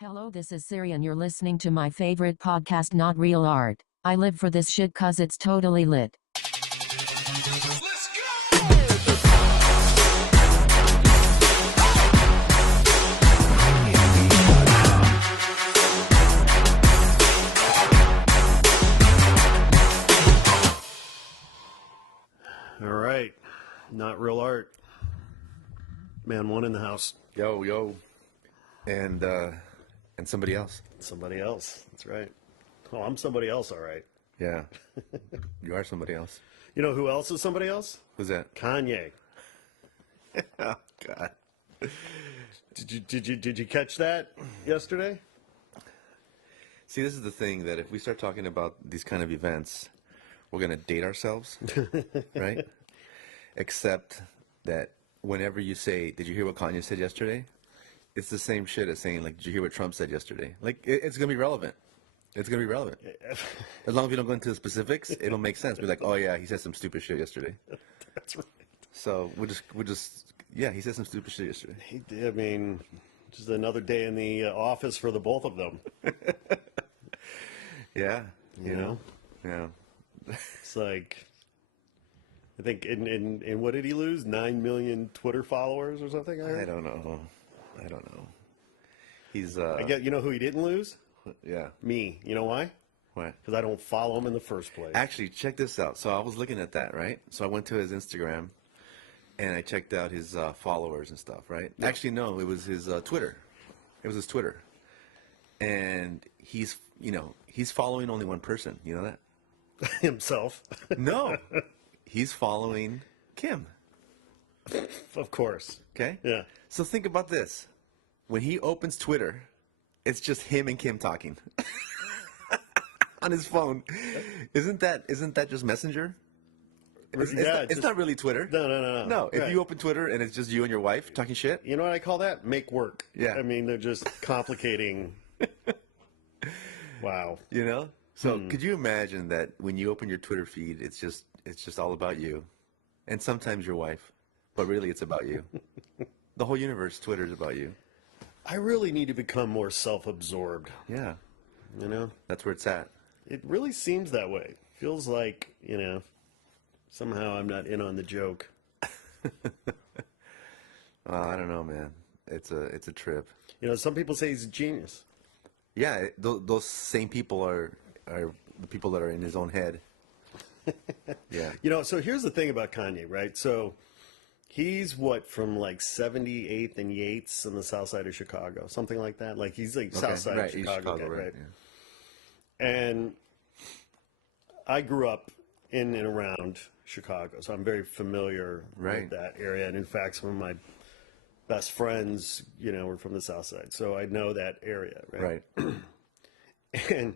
Hello, this is Siri and you're listening to my favorite podcast, Not Real Art. I live for this shit cause it's totally lit. Let's go! All right, Not Real Art. Man one in the house. Yo, and somebody else. Somebody else. That's right. Oh, I'm somebody else, all right. Yeah, you are somebody else. You know who else is somebody else? Who's that? Kanye. Oh God. Did you catch that yesterday? See, this is the thing that if we start talking about these kind of events, we're gonna date ourselves, right? Except that whenever you say, "Did you hear what Kanye said yesterday?" It's the same shit as saying, like, "Did you hear what Trump said yesterday?" Like, it's gonna be relevant. It's gonna be relevant. As long as we don't go into the specifics, it'll make sense. We're like, "Oh yeah, he said some stupid shit yesterday." That's right. So we'll just yeah, he said some stupid shit yesterday. He did. I mean, just another day in the office for the both of them. Yeah, You know? yeah. It's like, I think in what did he lose? 9 million Twitter followers or something? I don't know. He's I get. You know who he didn't lose? yeah. Me. You know why? What? Because I don't follow him in the first place. Actually, check this out. So I was looking at that, right? So I went to his Instagram, and I checked out his followers and stuff, right? Yeah. Actually, no, it was his Twitter. It was his Twitter, and he's following only one person. You know that? Himself. No, he's following Kim. Of course. Okay. Yeah. So think about this: when he opens Twitter, it's just him and Kim talking on his phone. Isn't that just Messenger? It's not really Twitter. No. No, if Right. you open Twitter and it's just you and your wife talking shit. You know what I call that? Make work. Yeah. I mean, they're just complicating. Wow. You know? So could you imagine that when you open your Twitter feed, it's just all about you, and sometimes your wife, but really it's about you. The whole universe, Twitter is about you. I really need to become more self-absorbed. Yeah, You know, that's where it's at. it really seems that way. Feels like, somehow I'm not in on the joke. I don't know, man. It's a trip. Some people say he's a genius. Yeah, those same people are the people that are in his own head. Yeah. So here's the thing about Kanye, right? So he's from like 78th and Yates on the south side of Chicago, something like that. Like he's like south side right, of East Chicago, Chicago, right? Yeah. And I grew up in and around Chicago, so I'm very familiar Right. with that area. And in fact, some of my best friends, were from the south side, so I know that area, right? Right. And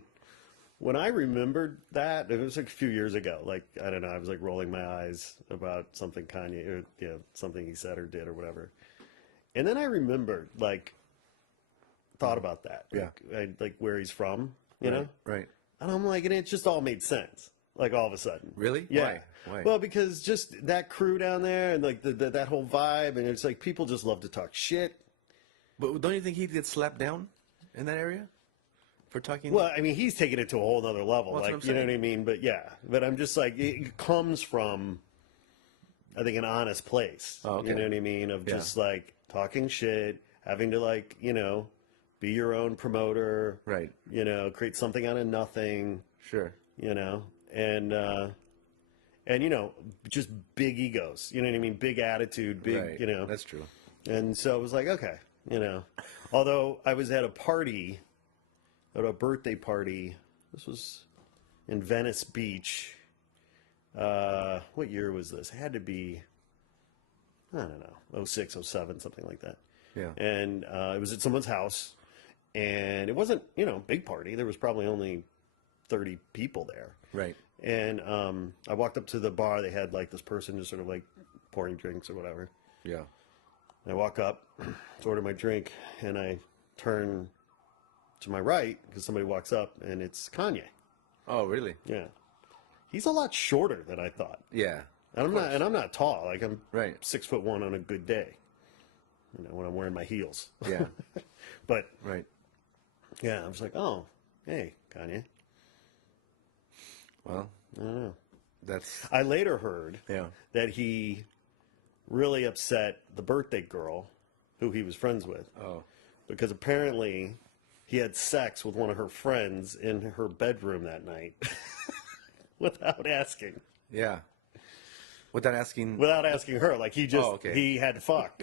when I remembered that, it was like a few years ago. Like, I don't know, I was like rolling my eyes about something Kanye, or something he said or did or whatever. And then I remembered, thought about that. Yeah. Like where he's from, you know? Right. And I'm like, and it just all made sense. Like all of a sudden. Really? Yeah. Why? Well, because just that crew down there and like that whole vibe, and it's like people just love to talk shit. But don't you think he'd get slapped down in that area for talking? Well, I mean, he's taking it to a whole nother level. Well, that's Like, what I'm you know what I saying. mean? But yeah, but I'm just like, it comes from, I think, an honest place. Oh, okay. You know what I mean? Of Yeah. just like talking shit, having to be your own promoter. Right. Create something out of nothing. Sure. And just big egos. You know what I mean? Big attitude. Big. Right. That's true. And so it was like, okay. Although I was at a party, at a birthday party. This was in Venice Beach. What year was this? It had to be, I don't know, 06, 07, something like that. Yeah. And it was at someone's house. And it wasn't, big party. There was probably only 30 people there. Right. And I walked up to the bar. They had like this person just sort of like pouring drinks or whatever. Yeah. And I walk up to order my drink, and I turn to my right because somebody walks up, and it's Kanye. Oh, really? Yeah, he's a lot shorter than I thought. Yeah. And I'm not tall. Like I'm Right. 6'1" on a good day. When I'm wearing my heels. Yeah. But Right. Yeah, I was like, oh, hey, Kanye. Well, I don't know. that's I later heard yeah. that he really upset the birthday girl who he was friends with Oh, because apparently he had sex with one of her friends in her bedroom that night without asking. yeah. Without asking. Without asking her. Like he just, okay. he had to fuck.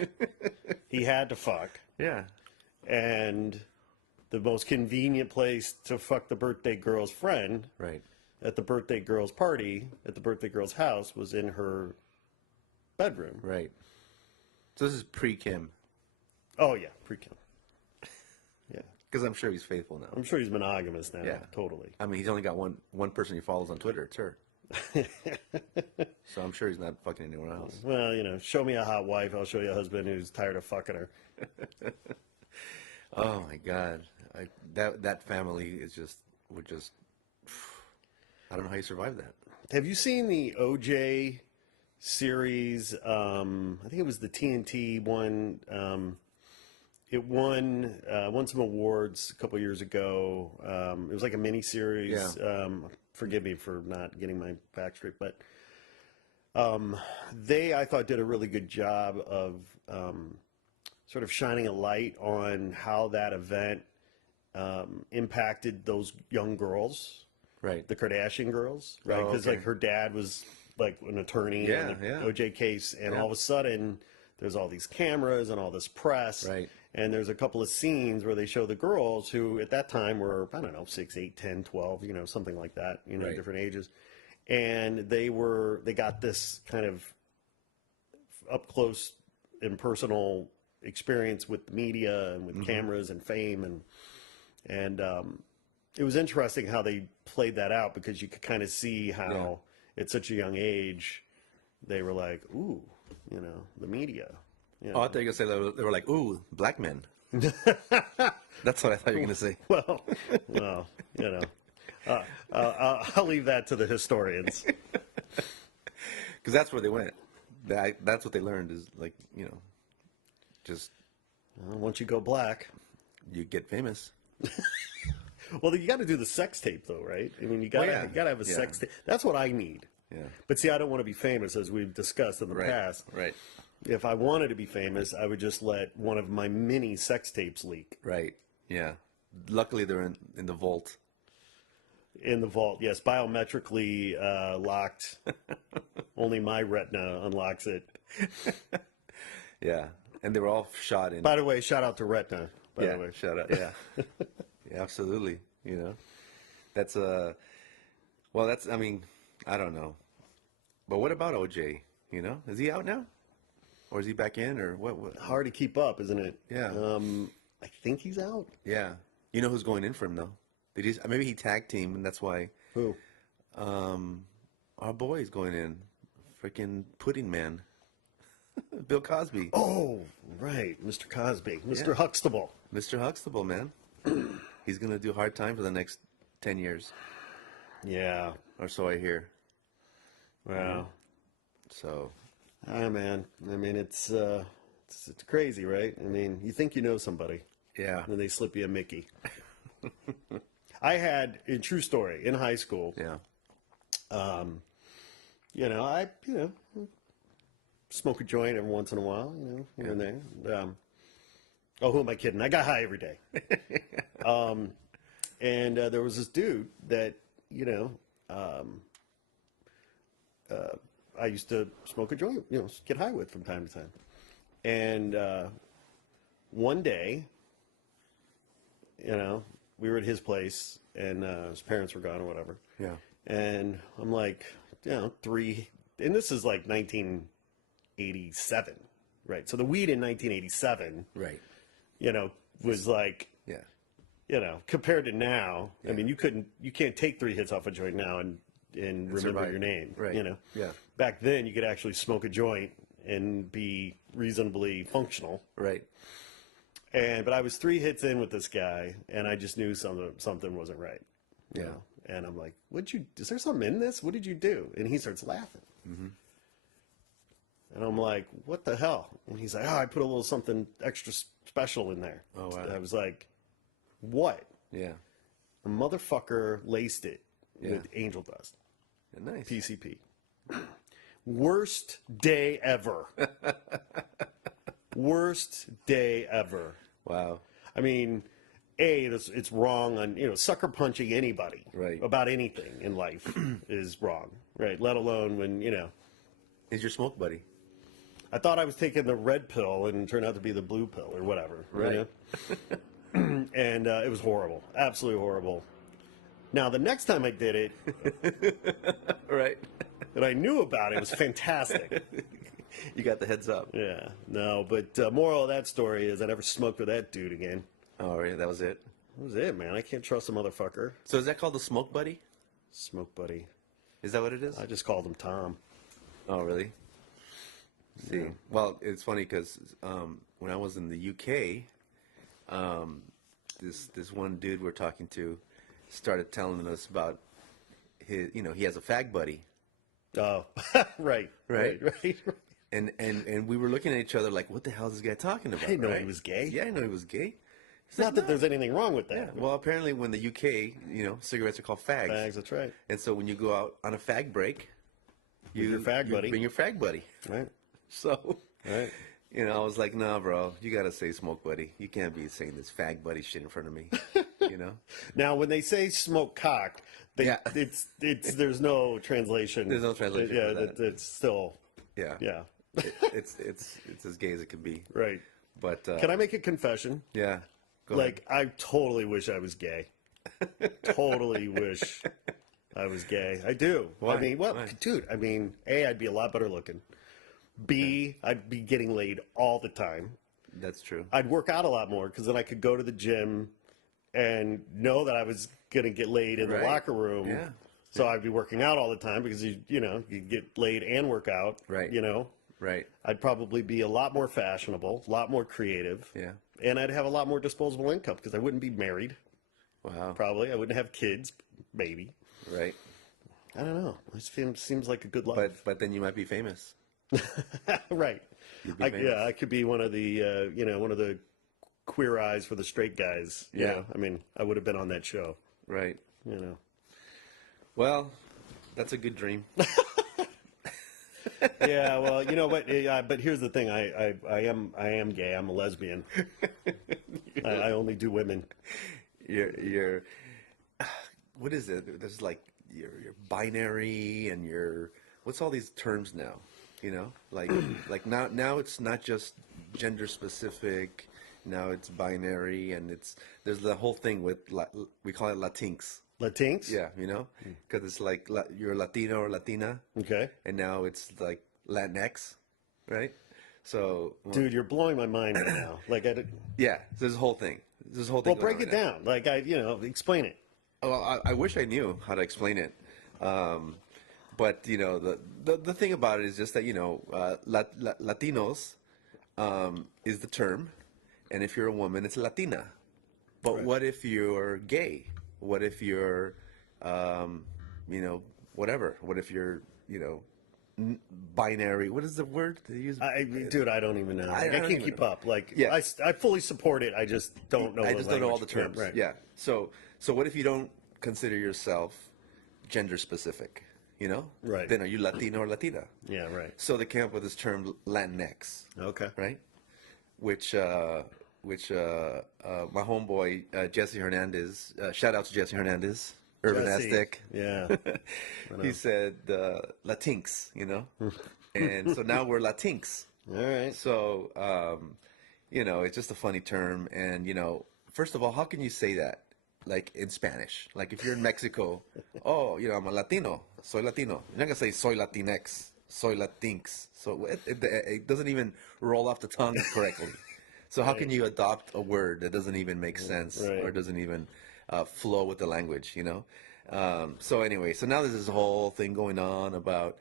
He had to fuck. Yeah. And the most convenient place to fuck the birthday girl's friend Right. at the birthday girl's party, at the birthday girl's house, was in her bedroom. Right. So this is pre-Kim. Oh, yeah, pre-Kim. Yeah. Because I'm sure he's faithful now. I'm sure he's monogamous now. Yeah. Totally. I mean, he's only got one person he follows on Twitter. It's her. So I'm sure he's not fucking anyone else. Well, you know, show me a hot wife, I'll show you a husband who's tired of fucking her. Oh my God, that family is would just. I don't know how you survive that. Have you seen the OJ series? I think it was the TNT one. It won some awards a couple years ago. It was like a mini series. Yeah. Forgive me for not getting my facts straight, but they, I thought, did a really good job of sort of shining a light on how that event impacted those young girls, Right. the Kardashian girls, right? Oh, Because okay. like her dad was like an attorney Yeah, in the yeah. OJ case, and Yeah. all of a sudden there's all these cameras and all this press, Right. and there's a couple of scenes where they show the girls who at that time were, I don't know, 6, 8, 10, 12, you know, something like that, you know, Right. different ages. And they got this kind of up close and personal experience with the media and with cameras and fame, and it was interesting how they played that out, because you could kind of see how at such a young age they were like, ooh, you know, the media. You know. Oh, I thought you were gonna say they were like, ooh, black men. That's what I thought you were gonna say. Well, you know, I'll leave that to the historians. Because that's where they went. That's what they learned is like, you know, just Once you go black, you get famous. well, you got to do the sex tape, though, right? I mean, you got yeah. to have a Yeah. sex tape. That's what I need. Yeah. But see, I don't want to be famous, as we've discussed in the Right. past. Right. If I wanted to be famous, I would just let one of my mini sex tapes leak. Right. Yeah. Luckily, they're in the vault. In the vault, yes, biometrically locked. Only my retina unlocks it. Yeah. And they were all shot in. By the way, shout out to Retina. By yeah. the way, Shout out. Yeah. Yeah. Absolutely. You know, that's well, that's. I mean, I don't know. But what about OJ? You know, is he out now, or is he back in, or what? hard to keep up, isn't it? Yeah. I think he's out. Yeah. You know who's going in for him though? Did he? Maybe he tag team, and that's why. Who? Our boy is going in. Freaking Pudding Man. Bill Cosby. Oh, right, Mr. Cosby, Mr. Yeah. Huxtable. Mr. Huxtable, man. He's gonna do hard time for the next 10 years, Yeah. or so I hear. Wow. So, Ah, man. I mean, it's crazy, right? I mean, you think you know somebody, yeah, and they slip you a Mickey. I had, in true story, in high school, yeah, you know, I smoke a joint every once in a while, you know, here and there. Oh, who am I kidding? I got high every day. And there was this dude that, you know, I used to smoke a joint, you know, get high with from time to time. And one day, you know, we were at his place, and his parents were gone or whatever. yeah, And I'm like, you know, and this is like 1987, right? So the weed in 1987, right, you know, was like, yeah, you know, compared to now, I mean, you can't take 3 hits off a joint now and remember survive. your name, Right. you know? Yeah. Back then, you could actually smoke a joint and be reasonably functional. right, But I was 3 hits in with this guy, and I just knew something wasn't right. You Yeah. know? And I'm like, is there something in this? What did you do? And he starts laughing. Mm-hmm. And I'm like, what the hell? And he's like, I put a little something extra special in there. Oh, wow. And I was like, what? Yeah. The motherfucker laced it with angel dust. Nice. PCP. Worst day ever. Worst day ever. Wow. I mean, it's wrong on, sucker punching anybody about anything in life is wrong, right? Let alone when, He's your smoke buddy. I thought I was taking the red pill and it turned out to be the blue pill or whatever. Right. And it was horrible. Absolutely horrible. Now, the next time I did it, Right. and I knew about it, it was fantastic. You got the heads up. Yeah. No, but moral of that story is I never smoked with that dude again. Oh, yeah, that was it. That was it, man. I can't trust a motherfucker. So is that called the smoke buddy? Smoke buddy. Is that what it is? I just called him Tom. Oh, really? See, well, it's funny because when I was in the UK, this one dude we're talking to started telling us about his, he has a fag buddy. Oh, right. And we were looking at each other like, what the hell is this guy talking about? I didn't know he was gay. Yeah, I know he was gay. It's not that there's anything wrong with that. Yeah. Well, apparently when the UK, cigarettes are called fags. Fags, that's right. And so when you go out on a fag break, Bring your fag buddy. Bring your fag buddy. Right. So, Right. I was like, nah, bro, you got to say smoke buddy. You can't be saying this fag buddy shit in front of me, Now, when they say smoke cock, it's there's no translation. There's no translation Yeah, for that. It's still. Yeah. Yeah. It's as gay as it can be. Right. But Can I make a confession? Yeah. Go ahead. I totally wish I was gay. Totally wish I was gay. I do. Why? I mean, Why? dude, A, I'd be a lot better looking. B, I'd be getting laid all the time. That's true. I'd work out a lot more because then I could go to the gym and know that I was going to get laid in the Right. locker room. Yeah. So I'd be working out all the time because you get laid and work out. Right. Right. I'd probably be a lot more fashionable, a lot more creative. Yeah. And I'd have a lot more disposable income because I wouldn't be married. Wow. Probably. I wouldn't have kids, maybe. Right. I don't know. It seems like a good life. But then you might be famous. Right. You'd be famous. I could be one of the one of the queer eyes for the straight guys. Yeah. I mean, I would have been on that show. Right. Well, that's a good dream. Yeah. Well, you know what? But here's the thing. I am gay. I'm a lesbian. I only do women. You're what is it? There's like you're binary and what's all these terms now? Like now it's not just gender specific. Now it's binary, and there's the whole thing with we call it Latinx. Latinx? Yeah, because it's like you're Latino or Latina. Okay. And now it's like Latinx, right? So, Dude, you're blowing my mind right now. yeah, this whole thing. Well, break it down. Explain it. Well, I wish I knew how to explain it. But the thing about it is just that Latinos is the term, and if you're a woman, it's Latina. But Right. what if you're gay? What if you're, whatever? What if you're, binary? What is the word they use? Dude, I don't even know. I I don't can't even keep know. up. Yeah. I fully support it. I just don't know. I just don't know all the language. terms. Right. Yeah. So what if you don't consider yourself gender specific? Right. Then are you Latino or Latina? Yeah. Right. So they came up with this term Latinx, Okay. right? Which my homeboy Jesse Hernandez, shout out to Jesse Hernandez, Urban Jesse. Aztec. Yeah. He said Latinx, and so now we're Latinx. All right. So it's just a funny term, and first of all, how can you say that? Like in Spanish, like if you're in Mexico, I'm a Latino, soy Latino. You're not gonna say soy Latinx, soy Latinx. So it doesn't even roll off the tongue correctly. So how can you adopt a word that doesn't even make sense or doesn't even flow with the language? So anyway, so now there's this whole thing going on about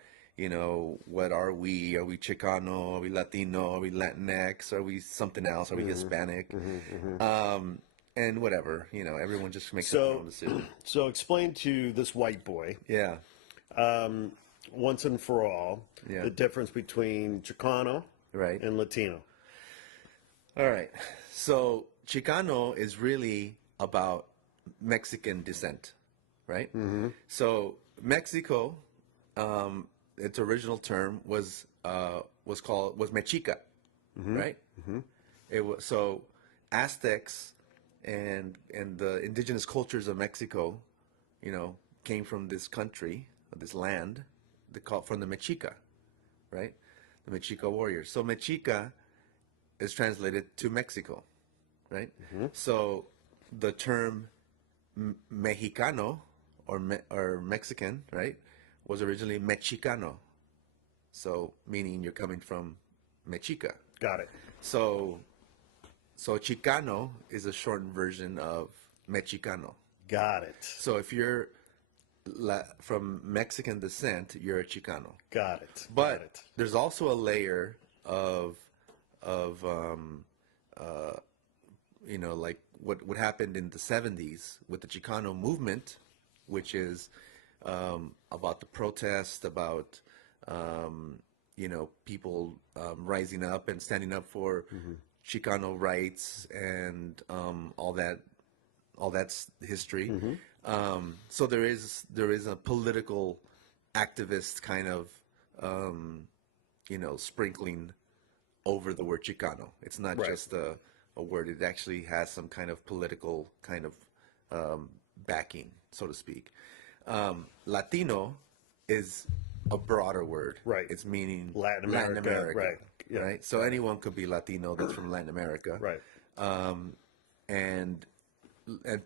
what are we? Are we Chicano? Are we Latino? Are we Latinx? Are we something else? Are we Hispanic? And whatever, everyone just makes their own decision. So explain to this white boy, Yeah. once and for all, Yeah. the difference between Chicano Right. and Latino. All right. So Chicano is really about Mexican descent, right? Mm-hmm. So Mexico, its original term was Mexica, right? Mm-hmm. It was so Aztecs and the indigenous cultures of Mexico, came from this country, this land, they call from the Mexica, right? The Mexica warriors. So Mexica is translated to Mexico, right? Mm-hmm. So the term Mexicano or Mexican, right, was originally Mexicano. So meaning you're coming from Mexica. Got it. So Chicano is a shortened version of Mexicano. Got it. So if you're from Mexican descent, you're a Chicano. Got it. But there's also a layer of like what happened in the 70s with the Chicano movement, which is about the protest, about people rising up and standing up for Chicano rights and all that's history. Mm-hmm. So there is a political activist kind of sprinkling over the word Chicano. It's not just a word. It actually has some kind of political kind of backing, so to speak. Latino is a broader word. Right. It's meaning Latin America. Right. Yeah. Right. So anyone could be Latino that's from Latin America. Right. And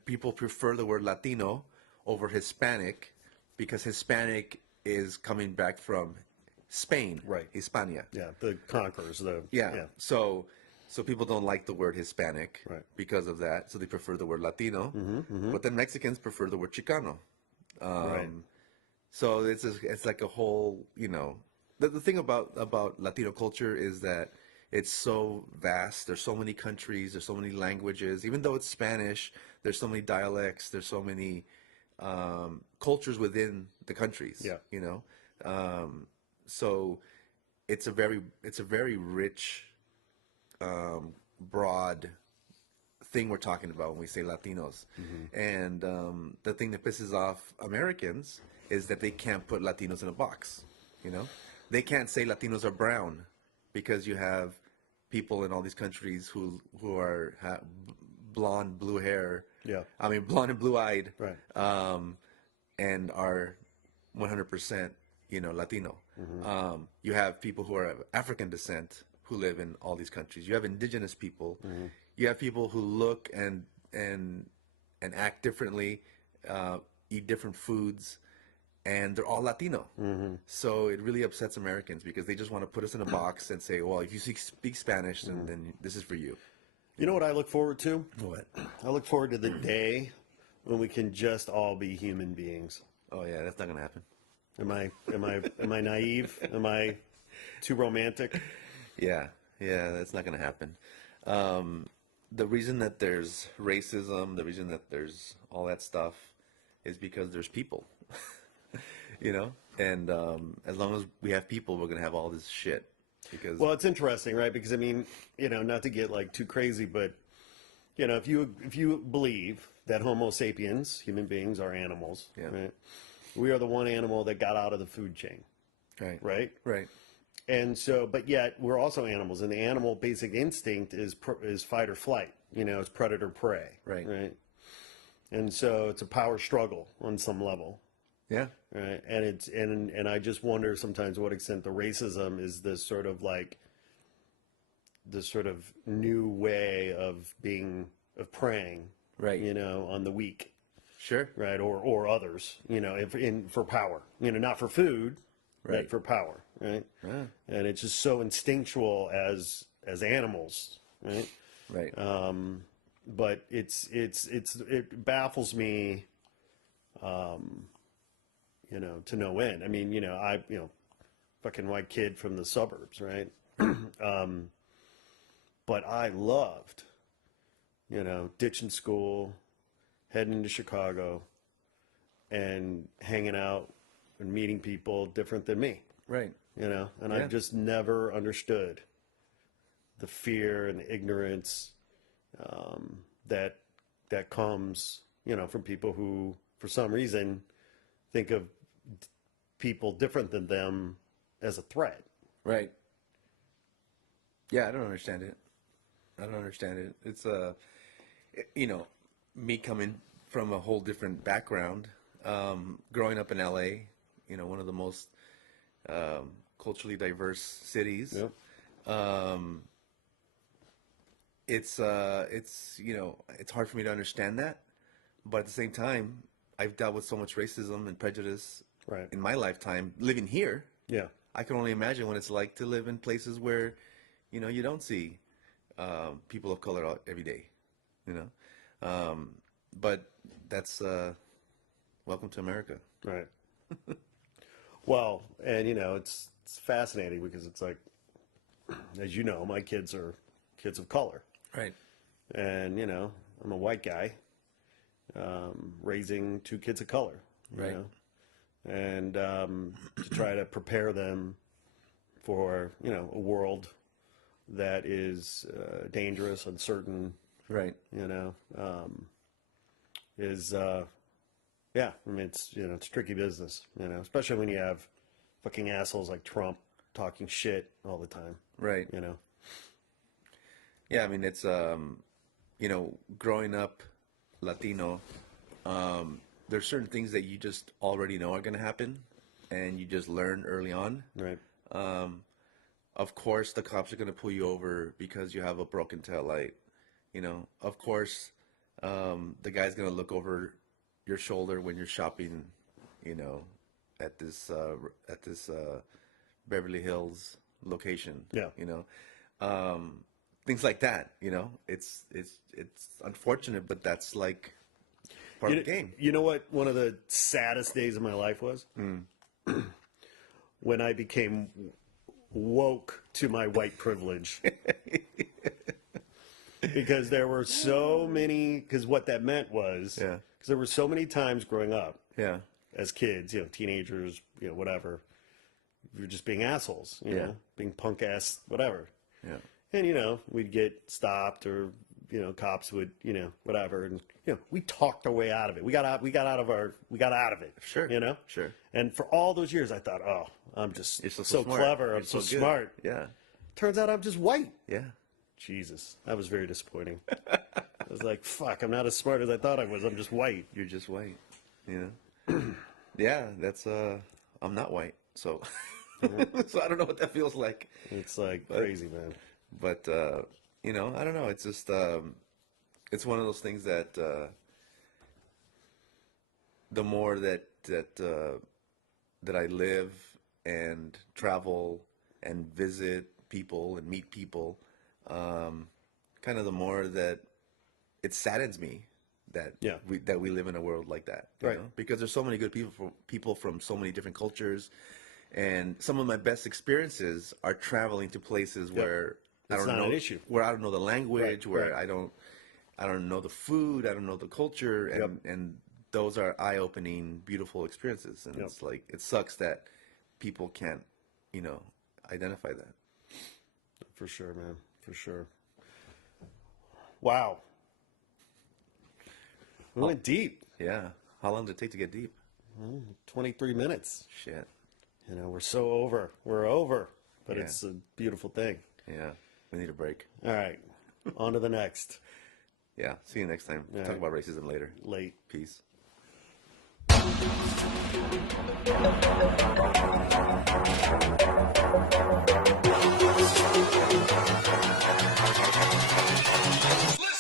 people prefer the word Latino over Hispanic because Hispanic is coming back from Spain. Right. Hispania. Yeah. The conquerors. Yeah. So people don't like the word Hispanic because of that. So they prefer the word Latino. Mm-hmm, mm-hmm. But then Mexicans prefer the word Chicano. Right. So it's like a whole, the thing about Latino culture is that it's so vast. There's so many countries. There's so many languages. Even though it's Spanish, there's so many dialects. There's so many cultures within the countries. Yeah. So it's a very rich, broad thing we're talking about when we say Latinos. Mm-hmm. And the thing that pisses off Americans is that they can't put Latinos in a box. They can't say Latinos are brown because you have people in all these countries who are blonde, blue hair. Yeah. I mean, blonde and blue-eyed. Right. And are 100%, Latino. Mm-hmm. You have people who are of African descent who live in all these countries. You have indigenous people. Mm-hmm. You have people who look and act differently, eat different foods, and they're all Latino. Mm-hmm. So it really upsets Americans because they just want to put us in a box and say, well, if you speak Spanish, then this is for you. You know what I look forward to? What? I look forward to the day when we can just all be human beings. Oh yeah, that's not gonna happen. Am I naive? Am I too romantic? Yeah, that's not gonna happen. The reason that there's racism, the reason that there's all that stuff, is because there's people. And as long as we have people, we're gonna have all this shit. Well, it's interesting, right? Because I mean, not to get like too crazy, but if you believe that Homo sapiens, human beings, are animals, right? We are the one animal that got out of the food chain, right. And so, but yet we're also animals, and the animal basic instinct is fight or flight. It's predator prey, right. And so it's a power struggle on some level. Yeah. Right. And I just wonder sometimes to what extent the racism is this sort of new way of preying, right, on the weak. Sure. Right. Or others, for power, not for food, right, but for power. Right. Yeah. And it's just so instinctual as animals. Right. Right. But it baffles me, to no end. I mean, fucking white kid from the suburbs, right? But I loved, ditching school, heading into Chicago, and hanging out and meeting people different than me. Right. And I've just never understood the fear and the ignorance that comes from people who, for some reason, think of people different than them as a threat. Right. Yeah, I don't understand it. It's me coming from a whole different background, growing up in LA, one of the most culturally diverse cities. Yep. It's hard for me to understand that, but at the same time, I've dealt with so much racism and prejudice Right. in my lifetime living here. Yeah. I can only imagine what it's like to live in places where, you don't see people of color every day, but that's welcome to America. Right. Well, and it's fascinating because it's like, as you know, my kids are kids of color. Right. And, I'm a white guy raising two kids of color. Right. And to try to prepare them for, a world that is dangerous, uncertain, Right. is, yeah, I mean, it's tricky business, especially when you have fucking assholes like Trump talking shit all the time. Right. Yeah, I mean, it's, growing up Latino, there's certain things that you just already know are going to happen, and you just learn early on. Right. Of course, the cops are going to pull you over because you have a broken tail light. Of course, the guy's going to look over your shoulder when you're shopping, at this Beverly Hills location. Yeah. Things like that. It's unfortunate, but that's like part of the game. You know what one of the saddest days of my life was? When I became woke to my white privilege. Because there were so many, because what that meant was, Yeah. because there were so many times growing up Yeah. as kids, teenagers, whatever, you're just being assholes, Yeah. being punk ass, whatever. Yeah. And, we'd get stopped or, cops would, whatever. And, we talked our way out of it. We got out of it. Sure. Sure. And for all those years, I thought, oh, I'm just You're so so smart. clever. You're I'm so good. smart. Yeah. Turns out I'm just white. Yeah. Jesus. That was very disappointing. I was like, fuck, I'm not as smart as I thought I was. I'm just white. You're just white. Yeah, that's I'm not white, so so I don't know what that feels like. It's like crazy, man. But I don't know. It's just it's one of those things that the more that I live and travel and visit people and meet people, kind of the more that it saddens me that we live in a world like that, you Right? know? Because there's so many good people from so many different cultures, and some of my best experiences are traveling to places where I It's don't not know an issue. where I don't know the language, Right, where right. I don't know the food, I don't know the culture, and those are eye-opening, beautiful experiences, and it's like it sucks that people can't, identify that. For sure, man. For sure. Wow. We went deep. Yeah. How long did it take to get deep? 23 minutes. Shit. We're so over. We're over. But Yeah. it's a beautiful thing. Yeah. We need a break. All right. On to the next. Yeah. See you next time. Talk right. about racism later. Late. Peace. Let's